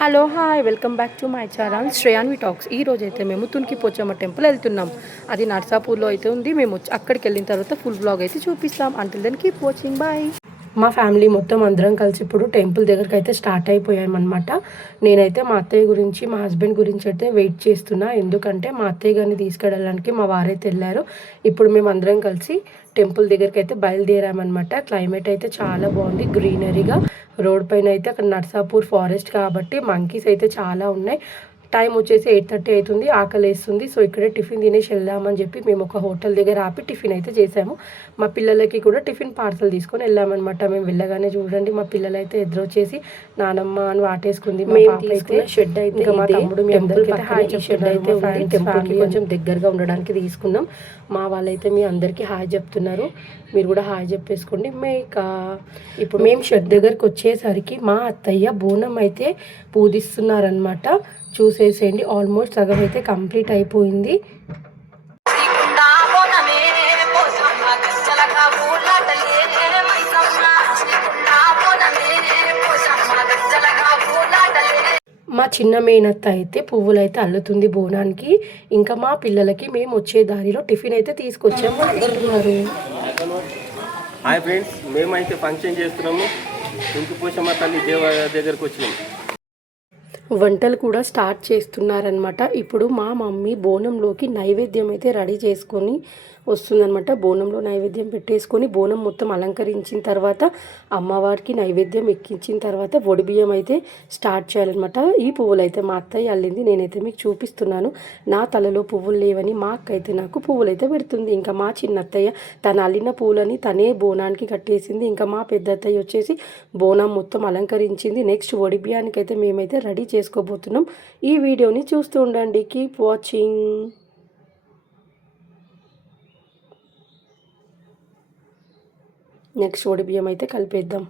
Hello hi welcome back to my channel Shreyanvi talks. ఈ రోజు అయితే మేము తునికి పోచమ్మ టెంపుల్ వెళ్తున్నాం. అది నర్సాపూర్లో అయితే ఉంది. మేము అక్కడికి వెళ్ళిన తర్వాత ఫుల్ బ్లాగ్ అయితే చూపిస్తాం. Until then keep watching. Bye. మా ఫ్యామిలీ మొత్తం అందరం కలిసి ఇప్పుడు టెంపుల్ దగ్గరికి అయితే స్టార్ట్ అయిపోయామన్నమాట. నేనైతే మా అత్తయ్య గురించి మా హస్బెండ్ గురించి అయితే వెయిట్ చేస్తున్నా. ఎందుకంటే మా అత్తయ్య గారిని తీసుకెళ్ళడానికి మా వారైతే వెళ్ళారు. ఇప్పుడు మేము అందరం కలిసి టెంపుల్ దగ్గరికి అయితే బయలుదేరామన్నమాట. క్లైమేట్ అయితే చాలా బాగుంది, గ్రీనరీగా. రోడ్ పైన అయితే అక్కడ నర్సాపూర్ ఫారెస్ట్ కాబట్టి మంకీస్ అయితే చాలా ఉన్నాయి. టైం వచ్చేసి 8:30 అవుతుంది. ఆకలి వేస్తుంది. సో ఇక్కడే టిఫిన్ తినేసి వెళ్దామని చెప్పి మేము ఒక హోటల్ దగ్గర ఆపి టిఫిన్ అయితే చేసాము. మా పిల్లలకి కూడా టిఫిన్ పార్సల్ తీసుకొని వెళ్ళామన్నమాట. మేము వెళ్ళగానే చూడండి మా పిల్లలు అయితే ఎదురొచ్చేసి నానమ్మ అని వాటేసుకుంది. మా పాప అయితే షెడ్ అయితే ఇంకా మా తమ్ముడు మీ అందరికీ హాయ్ షెడ్ అయితే ఉంది. టెంపుల్కి కొంచెం దగ్గరగా ఉండడానికి తీసుకున్నాం. మా వాళ్ళైతే మీ అందరికీ హాయ్ చెప్తున్నారు. మీరు కూడా హాయ్ చెప్పేసుకోండి. ఇప్పుడు మేము షెడ్ దగ్గరికి వచ్చేసరికి మా అత్తయ్య బోనం అయితే పూజిస్తున్నారనమాట. చూసేసేయండి. ఆల్మోస్ట్ సగం అయితే కంప్లీట్ అయిపోయింది. మా చిన్న మేనత్త అయితే పువ్వులు అయితే అల్లుతుంది బోనానికి. ఇంకా మా పిల్లలకి మేము వచ్చే దారిలో టిఫిన్ అయితే తీసుకొచ్చాము. హాయ్ ఫ్రెండ్స్, మేమైతే ఫంక్షన్ చేస్తున్నాము. తుంకి పోచమ్మ తల్లి దగ్గరకు వచ్చినాము. వంటలు కూడా స్టార్ట్ చేస్తున్నారనమాట. ఇప్పుడు మా మమ్మీ బోనంలోకి నైవేద్యం అయితే రెడీ చేసుకొని వస్తుందనమాట. బోనంలో నైవేద్యం పెట్టేసుకొని బోనం మొత్తం అలంకరించిన తర్వాత అమ్మవారికి నైవేద్యం ఎక్కించిన తర్వాత బియ్యం అయితే స్టార్ట్ చేయాలన్నమాట. ఈ పువ్వులు అయితే మా అత్తయ్య అల్లింది. నేనైతే మీకు చూపిస్తున్నాను. నా తలలో పువ్వులు లేవని మా అక్క అయితే నాకు పువ్వులు అయితే పెడుతుంది. ఇంకా మా చిన్న అత్తయ్య తన అల్లిన పువ్వులని తనే బోనానికి కట్టేసింది. ఇంకా మా పెద్ద అత్తయ్య వచ్చేసి బోనం మొత్తం అలంకరించింది. నెక్స్ట్ బియ్యానికి అయితే మేమైతే రెడీ చేసుకోబోతున్నాం. ఈ వీడియోని చూస్తూ ఉండండి. Keep watching. నెక్స్ట్ బియ్యం అయితే కలిపేద్దాం.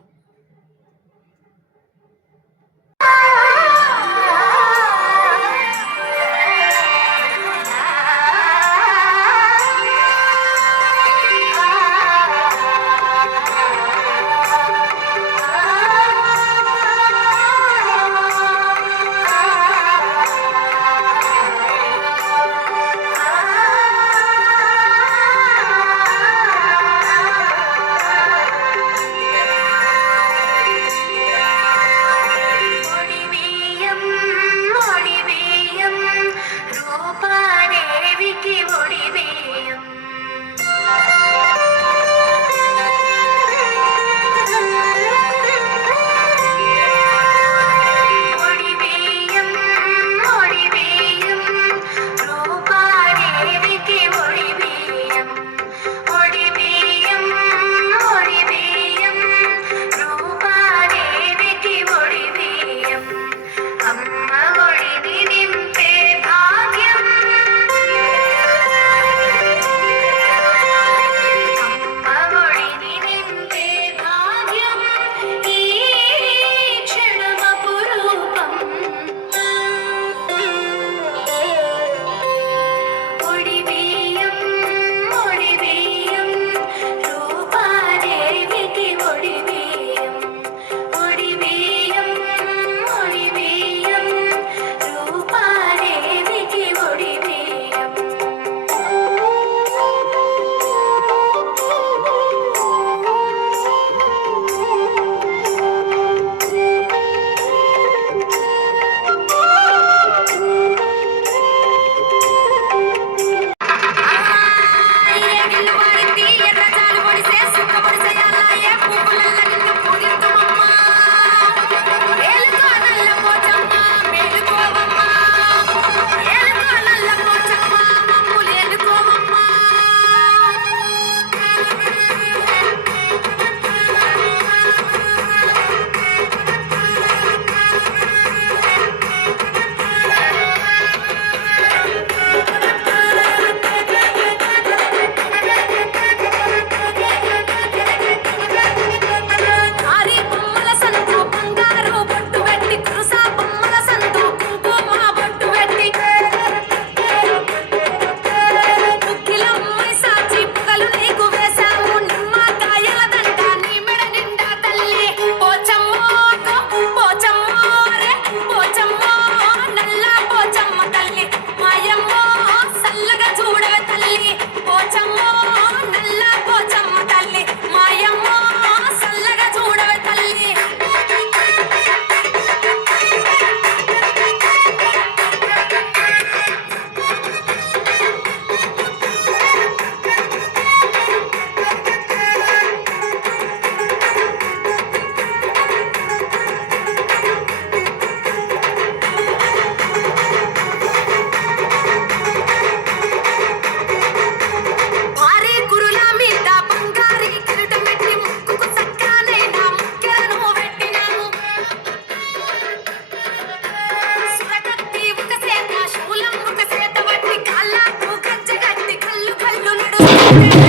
Bye.